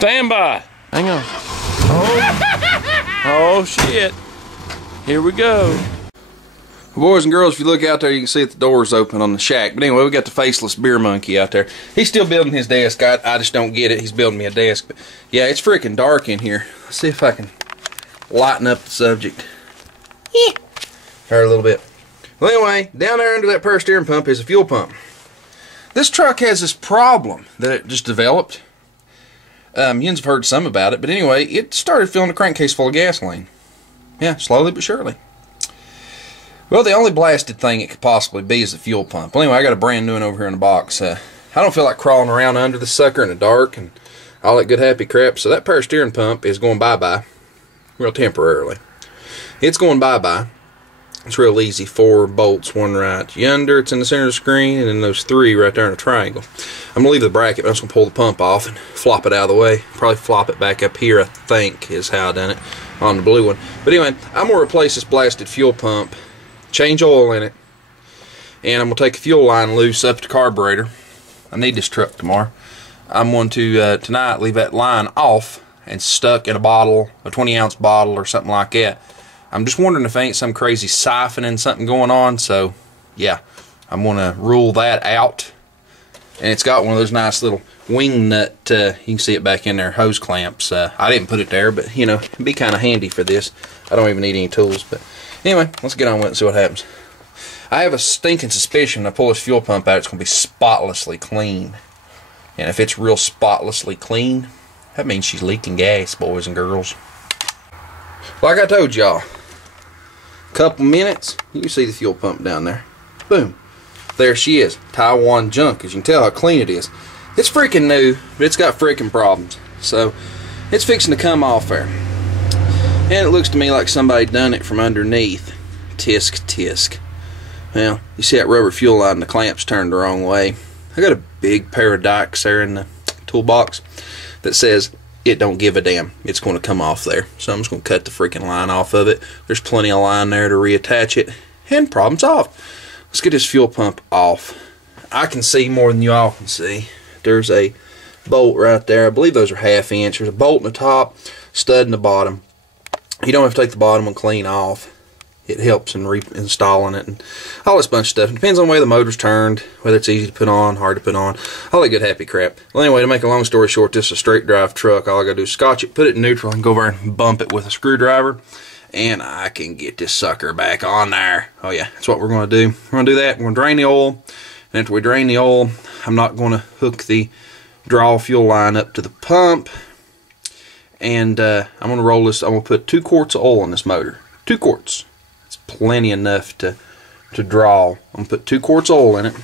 Stand by. Hang on. Oh shit. Here we go. Boys and girls, if you look out there, you can see that the door's open on the shack. But anyway, we got the faceless beer monkey out there. He's still building his desk. I just don't get it. He's building me a desk. But yeah, it's freaking dark in here. Let's see if I can lighten up the subject. Or a little bit. Well, anyway, down there under that power steering pump is a fuel pump. This truck has this problem that it just developed. You have heard some about it, but anyway, it started filling the crankcase full of gasoline. Yeah, slowly but surely. Well, the only blasted thing it could possibly be is the fuel pump. Well, anyway, I got a brand new one over here in the box. I don't feel like crawling around under the sucker in the dark and all that good happy crap, so that power steering pump is going bye-bye real temporarily. It's going bye-bye. It's real easy. 4 bolts, one right yonder. It's in the center of the screen, and then those 3 right there in a triangle. I'm going to leave the bracket, but I'm just going to pull the pump off and flop it out of the way. Probably flop it back up here, I think, is how I done it on the blue one. But anyway, I'm going to replace this blasted fuel pump, change oil in it, and I'm going to take a fuel line loose up the carburetor. I need this truck tomorrow. I'm going to, tonight, leave that line off and stuck in a bottle, a 20-ounce bottle or something like that. I'm just wondering if ain't some crazy siphoning something going on, so yeah, I'm going to rule that out. And it's got one of those nice little wing nut, you can see it back in there, hose clamps. I didn't put it there, but you know, it'd be kind of handy for this. I don't even need any tools, but anyway, let's get on with it and see what happens. I have a stinking suspicion when I pull this fuel pump out, it's going to be spotlessly clean. And if it's real spotlessly clean, that means she's leaking gas, boys and girls. Like I told y'all, couple minutes, you can see the fuel pump down there. Boom. There she is. Taiwan junk, as you can tell how clean it is. It's freaking new, but it's got freaking problems. So, it's fixing to come off there. And it looks to me like somebody done it from underneath. Tisk, tisk. Well, you see that rubber fuel line and the clamps turned the wrong way. I got a big pair of dikes there in the toolbox that says, it don't give a damn. It's going to come off there. So I'm just going to cut the freaking line off of it. There's plenty of line there to reattach it. And problem solved. Let's get this fuel pump off. I can see more than you all can see. There's a bolt right there. I believe those are 1/2 inch. There's a bolt in the top, stud in the bottom. You don't have to take the bottom one clean off. It helps in reinstalling it and all this bunch of stuff. It depends on the way the motor's turned, whether it's easy to put on, hard to put on, all that good happy crap. Well, anyway, to make a long story short, this is a straight drive truck. All I gotta do is scotch it, put it in neutral, and go over and bump it with a screwdriver, and I can get this sucker back on there. Oh yeah, that's what we're gonna do. We're gonna do that. We're gonna drain the oil, and after we drain the oil, I'm not gonna hook the draw fuel line up to the pump, and I'm gonna roll this. I'm gonna put 2 quarts of oil in this motor. 2 quarts. Plenty enough to draw. I'm going to put 2 quarts of oil in it,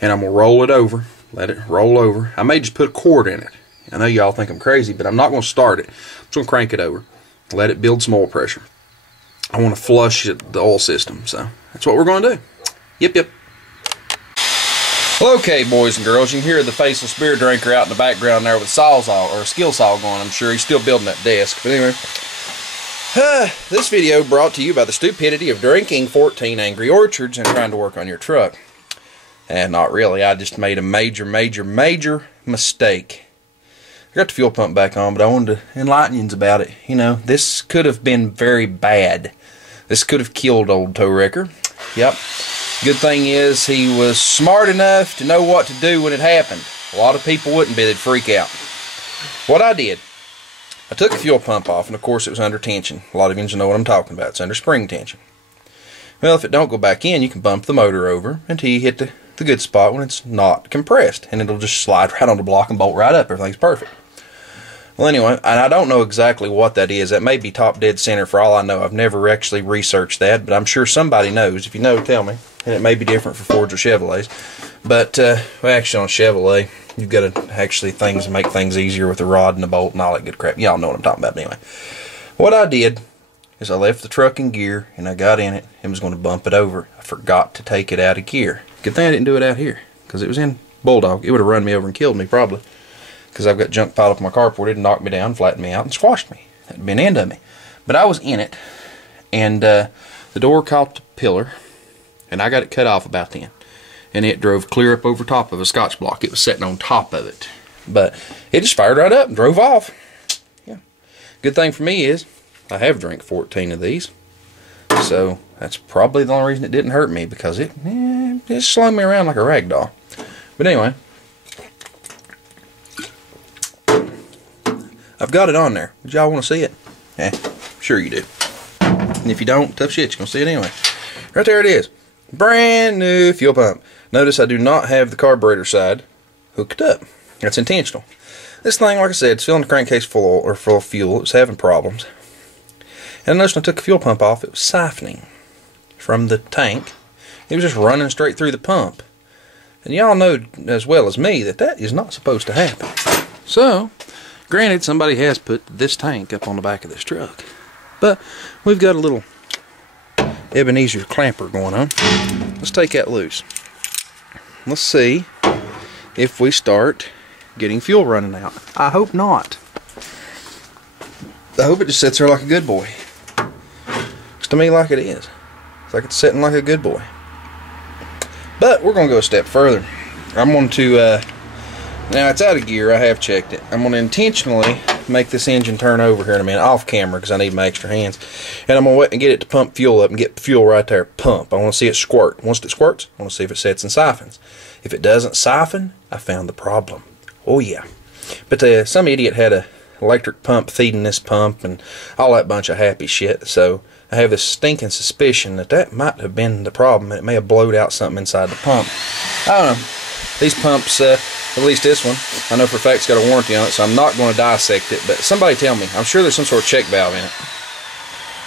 and I'm going to roll it over, let it roll over. I may just put a quart in it. I know y'all think I'm crazy, but I'm not going to start it. I'm just going to crank it over, let it build some oil pressure. I want to flush the oil system, so that's what we're going to do. Yep, yep. Well, okay, boys and girls, you can hear the faceless beer drinker out in the background there with a sawzall or a skill saw going. I'm sure he's still building that desk, but anyway. This video brought to you by the stupidity of drinking 14 Angry Orchards and trying to work on your truck. And not really, I just made a major mistake. I got the fuel pump back on, but I wanted to enlighten you about it. You know, this could have been very bad. This could have killed old Toe Wrecker. Yep. Good thing is he was smart enough to know what to do when it happened. A lot of people wouldn't be, they'd freak out. What I did, I took the fuel pump off, and of course it was under tension. A lot of you know what I'm talking about. It's under spring tension. Well, if it don't go back in, you can bump the motor over until you hit the good spot when it's not compressed, and it'll just slide right on the block and bolt right up. Everything's perfect. Well, anyway, and I don't know exactly what that is. That may be top dead center for all I know. I've never actually researched that, but I'm sure somebody knows. If you know, tell me. And it may be different for Fords or Chevrolets. But, well, actually on Chevrolet, you've got to actually make things easier with the rod and the bolt and all that good crap. Y'all know what I'm talking about. But anyway, what I did is I left the truck in gear, and I got in it and was going to bump it over. I forgot to take it out of gear. Good thing I didn't do it out here, because it was in Bulldog. It would have run me over and killed me, probably. Because I've got junk piled up on my carport. It'd knocked me down, flattened me out, and squashed me. That'd been the end of me. But I was in it, and the door caught the pillar, and I got it cut off about then. And it drove clear up over top of a Scotch block. It was sitting on top of it. But it just fired right up and drove off. Yeah. Good thing for me is I have drank 14 of these. So that's probably the only reason it didn't hurt me, because it slung me around like a rag doll. But anyway, I've got it on there. Did y'all want to see it? Yeah, sure you do. And if you don't, tough shit, you're going to see it anyway. Right there it is. Brand new fuel pump. Notice I do not have the carburetor side hooked up. That's intentional. This thing, like I said, it's filling the crankcase full of fuel. It was having problems. And I noticed when I took the fuel pump off, it was siphoning from the tank. It was just running straight through the pump. And y'all know as well as me that that is not supposed to happen. So, granted, somebody has put this tank up on the back of this truck. But we've got a little Ebenezer clamper going on. Let's take that loose. Let's see if we start getting fuel running out. I hope not. I hope it just sits there like a good boy. Looks to me like it is. It's like it's sitting like a good boy. But we're going to go a step further. I'm going to, now it's out of gear, I have checked it. I'm going to intentionally make this engine turn over here in a minute, off camera, because I need my extra hands. And I'm going to wait and get it to pump fuel up and get fuel right there, pump. I want to see it squirt. Once it squirts, I want to see if it sets and siphons. If it doesn't siphon, I found the problem. Oh yeah. But some idiot had a electric pump feeding this pump and all that bunch of happy shit. So I have this stinking suspicion that that might have been the problem, and it may have blowed out something inside the pump. I don't know. These pumps, at least this one, I know for a fact it's got a warranty on it, so I'm not going to dissect it, but somebody tell me. I'm sure there's some sort of check valve in it.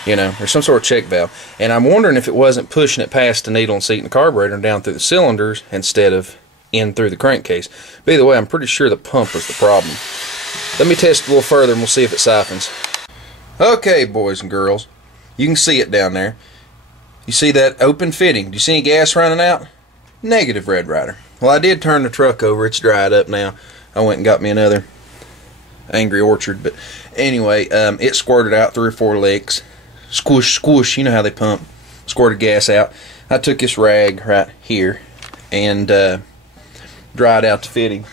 You know, there's some sort of check valve. And I'm wondering if it wasn't pushing it past the needle and seat and the carburetor and down through the cylinders instead of in through the crankcase. But either way, I'm pretty sure the pump was the problem. Let me test it a little further and we'll see if it siphons. Okay, boys and girls. You can see it down there. You see that open fitting. Do you see any gas running out? Negative, Red Ryder. Well, I did turn the truck over. It's dried up now. I went and got me another Angry Orchard. But anyway, it squirted out 3 or 4 licks. Squish, squish. You know how they pump. Squirted gas out. I took this rag right here and dried out the fitting.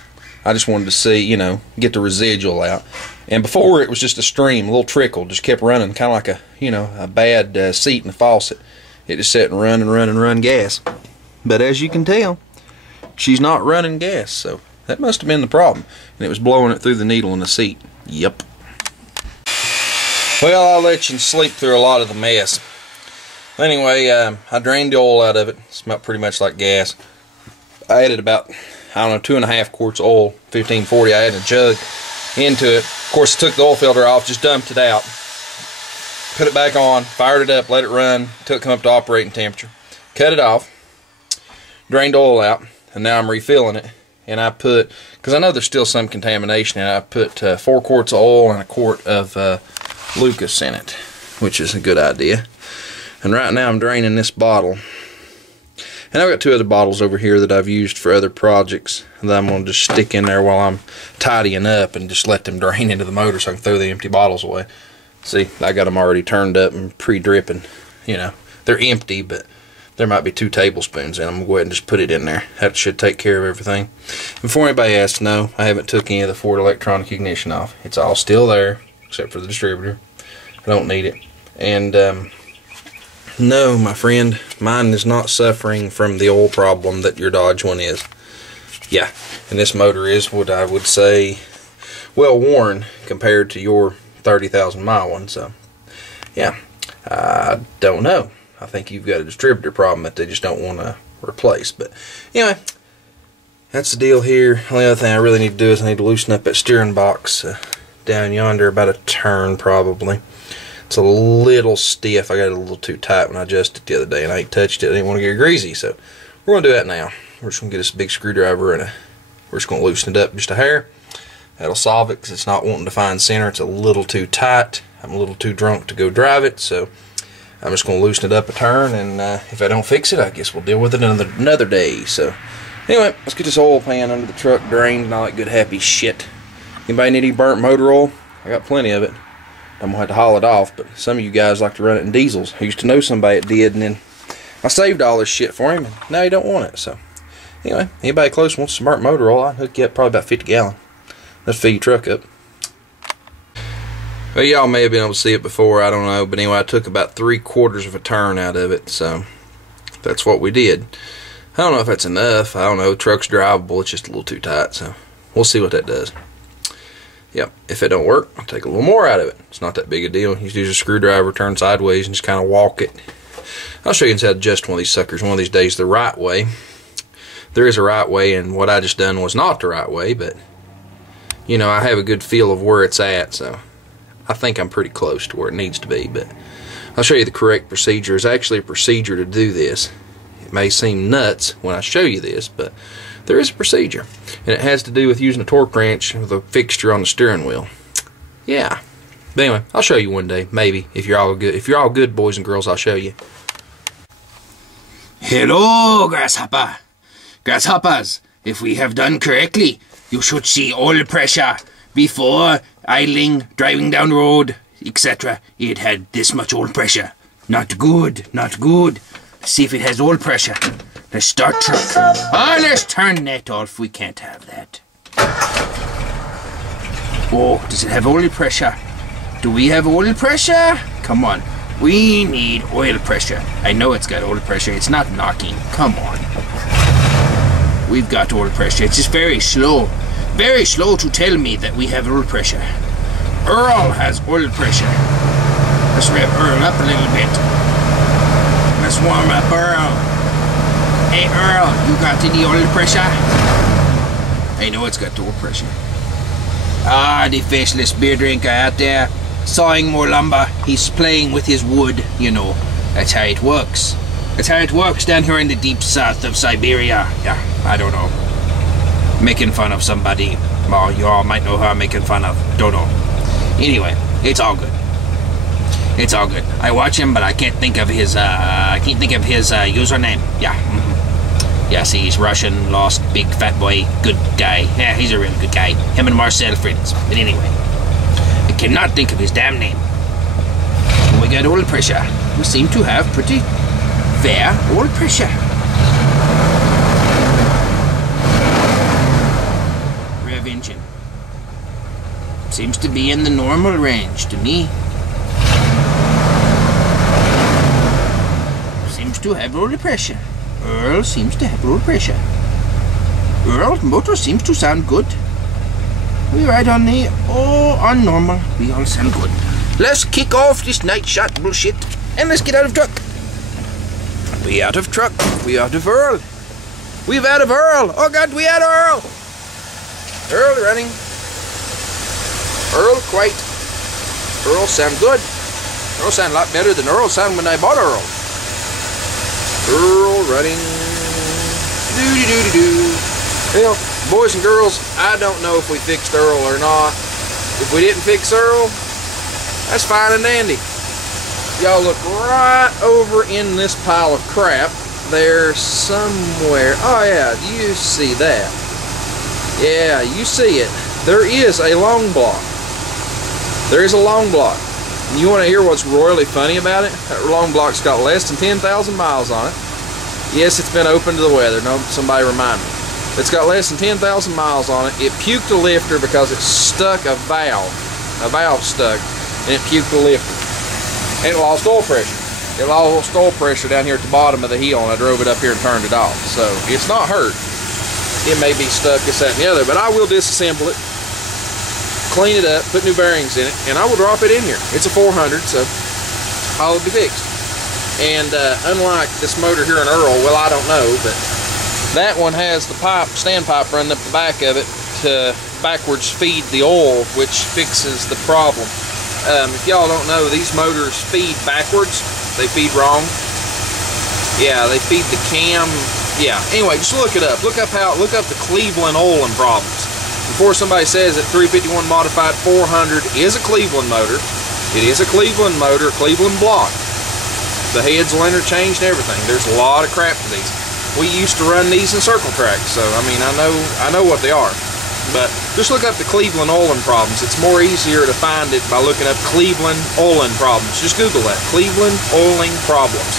I just wanted to see, you know, get the residual out. And before, it was just a stream, a little trickle, just kept running, kind of like a, you know, a bad seat in a faucet. It just sat and run and run and run gas. But as you can tell, she's not running gas, so that must have been the problem. And it was blowing it through the needle in the seat. Yep. Well, I'll let you sleep through a lot of the mess. Anyway, I drained the oil out of it. It smelled pretty much like gas. I added about, I don't know, 2.5 quarts of oil, 1540. I added a jug into it. Of course, I took the oil filter off, just dumped it out, put it back on, fired it up, let it run till it come up to operating temperature. Cut it off, drained oil out, and now I'm refilling it. And I put, because I know there's still some contamination in it, I put 4 quarts of oil and 1 quart of Lucas in it, which is a good idea. And right now I'm draining this bottle. And I've got 2 other bottles over here that I've used for other projects that I'm going to just stick in there while I'm tidying up and just let them drain into the motor so I can throw the empty bottles away. See, I got them already turned up and pre-dripping. You know, they're empty, but there might be 2 tablespoons in them. I'm going to go ahead and just put it in there. That should take care of everything. Before anybody asks, no, I haven't took any of the Ford electronic ignition off. It's all still there, except for the distributor. I don't need it. And, no, my friend, mine is not suffering from the oil problem that your Dodge one is. Yeah, and this motor is what I would say well worn compared to your 30,000 mile one. So, yeah, I don't know. I think you've got a distributor problem that they just don't want to replace. But anyway, that's the deal here. The only other thing I really need to do is I need to loosen up that steering box down yonder about a turn probably. It's a little stiff. I got it a little too tight when I adjusted it the other day, and I ain't touched it. I didn't want to get it greasy, so we're going to do that now. We're just going to get us a big screwdriver, and we're just going to loosen it up just a hair. That'll solve it, because it's not wanting to find center. It's a little too tight. I'm a little too drunk to go drive it, so I'm just going to loosen it up a turn, and if I don't fix it, I guess we'll deal with it another day. So anyway, let's get this oil pan under the truck drained and all that good happy shit. Anybody need any burnt motor oil? I got plenty of it. I'm going to have to haul it off, but some of you guys like to run it in diesels. I used to know somebody that did, and then I saved all this shit for him, and now he don't want it. So anyway, anybody close wants some burnt motor oil, I'll hook you up probably about 50 gallon. Let's fill your truck up. Well, y'all may have been able to see it before, I don't know, but anyway, I took about 3/4 of a turn out of it, so that's what we did. I don't know if that's enough. I don't know. Truck's drivable. It's just a little too tight, so we'll see what that does. Yep, if it don't work, I'll take a little more out of it. It's not that big a deal. You just use a screwdriver, turn sideways, and just kind of walk it. I'll show you how to adjust one of these suckers one of these days the right way. There is a right way, and what I just done was not the right way, but, you know, I have a good feel of where it's at, so I think I'm pretty close to where it needs to be, but I'll show you the correct procedure. There's actually a procedure to do this. It may seem nuts when I show you this, but there is a procedure, and it has to do with using a torque wrench with a fixture on the steering wheel. Yeah. But anyway, I'll show you one day, maybe, if you're all good. If you're all good, boys and girls, I'll show you. Hello, Grasshopper. Grasshoppers, if we have done correctly, you should see oil pressure before idling, driving down the road, etc. It had this much oil pressure. Not good, not good. Let's see if it has oil pressure. Let's start truck. Oh, let's turn that off. We can't have that. Oh, does it have oil pressure? Do we have oil pressure? Come on. We need oil pressure. I know it's got oil pressure. It's not knocking. Come on. We've got oil pressure. It's just very slow. Very slow to tell me that we have oil pressure. Earl has oil pressure. Let's rev Earl up a little bit. Let's warm up Earl. Hey Earl, you got any oil pressure? I know it's got oil pressure. Ah, the faceless beer drinker out there, sawing more lumber. He's playing with his wood, you know. That's how it works. That's how it works down here in the deep south of Siberia. Yeah, I don't know. Making fun of somebody. Well, you all might know who I'm making fun of. Don't know. Anyway, it's all good. It's all good. I watch him, but I can't think of his username. Yeah. Yeah, see, he's Russian, lost, big fat boy, good guy. Yeah, he's a really good guy. Him and Marcel friends. But anyway, I cannot think of his damn name. We got oil pressure. We seem to have pretty fair oil pressure. Rev engine. Seems to be in the normal range to me. Seems to have oil pressure. Earl seems to have oil pressure. Earl's motor seems to sound good. We ride on the, on normal. We all sound good. Let's kick off this night shot bullshit and let's get out of truck. We out of truck. We out of Earl. We've out of Earl. Oh God, we out of Earl. Earl running. Earl quite. Earl sound good. Earl sound a lot better than Earl sound when I bought Earl. Earl running. Doo-doo-doo-doo-doo. Well, boys and girls, I don't know if we fixed Earl or not. If we didn't fix Earl, that's fine and dandy. Y'all look right over in this pile of crap. There's somewhere. Oh yeah, do you see that? Yeah, you see it. There is a long block. There is a long block. And you want to hear what's royally funny about it? That long block's got less than 10,000 miles on it. Yes, it's been open to the weather. No, somebody remind me. It's got less than 10,000 miles on it. It puked a lifter because it stuck a valve. A valve stuck, and it puked a lifter. And it lost oil pressure. It lost oil pressure down here at the bottom of the hill, and I drove it up here and turned it off. So it's not hurt. It may be stuck, this, that, and the other, but I will disassemble it, clean it up, put new bearings in it, and I will drop it in here. It's a 400, so I'll be fixed. And unlike this motor here in Earl, well, I don't know, but that one has the pipe, standpipe running up the back of it to backwards feed the oil, which fixes the problem. If y'all don't know, these motors feed backwards. They feed wrong. Yeah, they feed the cam. Yeah, anyway, just look it up. Look up the Cleveland oiling problems. Before somebody says that 351 Modified 400 is a Cleveland motor, it is a Cleveland motor, Cleveland block. The heads will interchange and everything. There's a lot of crap to these. We used to run these in circle tracks, so I mean, I know what they are. But just look up the Cleveland oiling problems. It's more easier to find it by looking up Cleveland oiling problems. Just Google that, Cleveland oiling problems,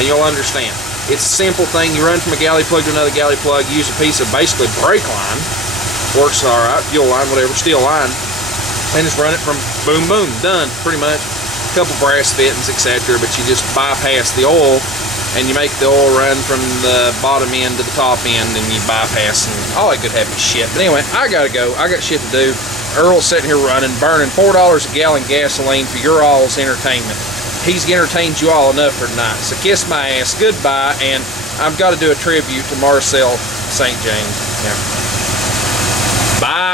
and you'll understand. It's a simple thing. You run from a galley plug to another galley plug, use a piece of basically brake line, Works all right, fuel line, whatever, steel line. And just run it from boom, boom, done, pretty much. A couple brass fittings, etc. But you just bypass the oil, and you make the oil run from the bottom end to the top end, and you bypass and all that good happy shit. But anyway, I gotta go. I got shit to do. Earl's sitting here running, burning $4 a gallon gasoline for your all's entertainment. He's entertained you all enough for tonight. So kiss my ass, goodbye, and I've got to do a tribute to Marcel St. James. Yeah. Bye.